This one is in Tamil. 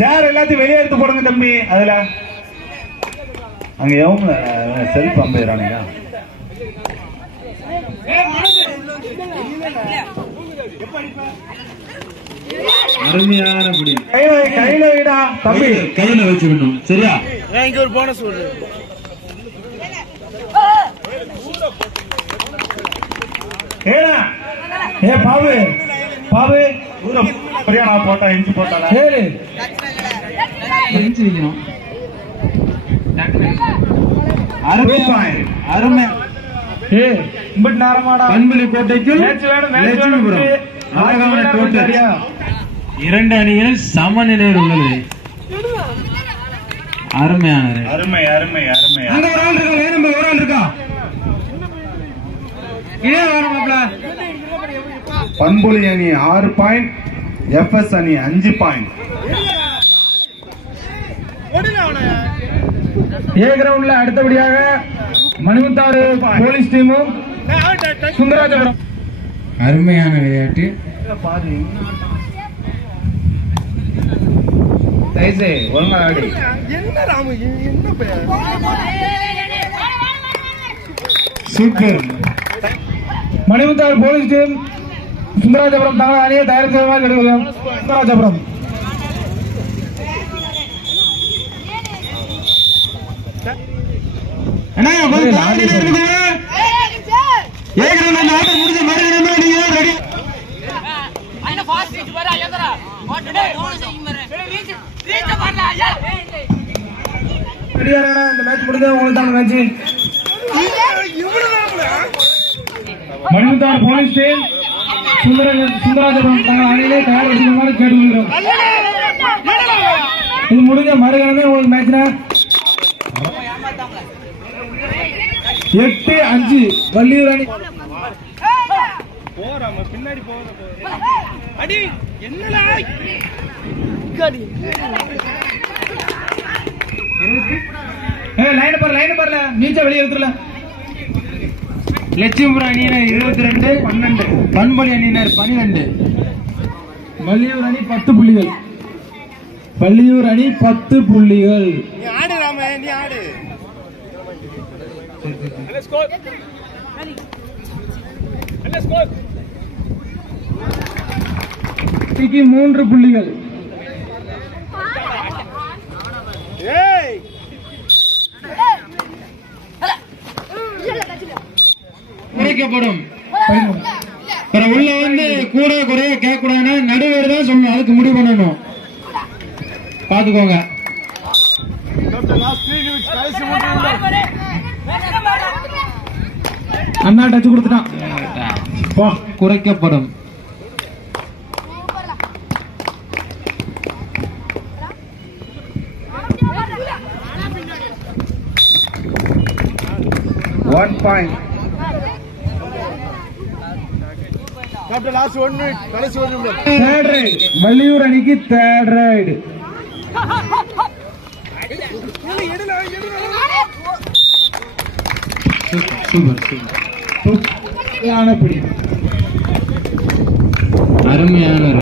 சேர் எல்லாத்தையும் வெளியே எடுத்து போடுங்க தம்பி. அதுல அங்க எவங்க செல்ஃப் அம்பையரானுங்க. அருமையான முடி. கையில வைடா தம்பி, கையில வச்சுக்கணும். சரியா? இங்க ஒரு போனஸ் வருது. ஏடா ஏ பாபு பாபு பிரியாணா போட்டா இஞ்சி போட்டாலா சரி இஞ்சி வைக்கணும். அருமை. ஏ இம்பட் நேரமாடா பண்புலி கோட்டைக்குள் லட்சுமிபுரம் அழகான டோட்டல். 2 அணிகள் சமநிலையில் உள்ளது. அருமையானது. அருமை அருமை அருமை. அங்க ஒரு ஆள் இருக்கா, ஏன் நம்ம ஒரு ஆள் இருக்கா? இதே வரமாப்ல. பண்புலி அணி 6 பாயிண்ட், எஃப்எஸ் அணி 5 பாயிண்ட். ஏ கிரவுண்ட்ல அடுத்தபடியாக மணிமுத்தாறு போலீஸ் டீமும் சுந்தராஜபுரம். அருமையான விளையாட்டு. ஒழுங்கா ஆடி. Super. Manimuthar police team Sundarajapuram தங்கள் அணியை தயார் செய்வதாக கிடைக்கும். சுந்தராஜபுரம் இந்த மேட்ச் முடிஞ்சது உங்களுக்கு தான் match. Manimuthar police team Sundarajapuram தங்கள் அணியிலே தயார் செய்யுமாறு கேட்டுக்கொள்கிறோம். இது முடிஞ்ச மறுகணமே உங்களுக்கு மேட்ச்னா 8-5 வள்ளியூர் அணி. பின்னாடி அடி என்ன லைன் பாருல நீச்ச வெளியே எடுத்துல. லட்சுமிபுரம் அணியினர் 22-12, பண்புலி அணியினர் 12. வள்ளியூர் அணி 10 புள்ளிகள். வள்ளியூர் அணி 10 புள்ளிகள். நீ ஆடு ராம, நீ ஆடு. 3 புள்ளிகள். குறைக்கப்படும். உள்ள வந்து கூட குறைய கேட்க கூடாது. நடுவர் தான் சொல்லணும். அதுக்கு முடிவு பண்ணணும். பாத்துக்கோங்க. அண்ணா டச் கொடுத்துட்டான். குறைக்கப்படும். வள்ளியூர் அணிக்கு தேர்ட் ரைடு. அருமையான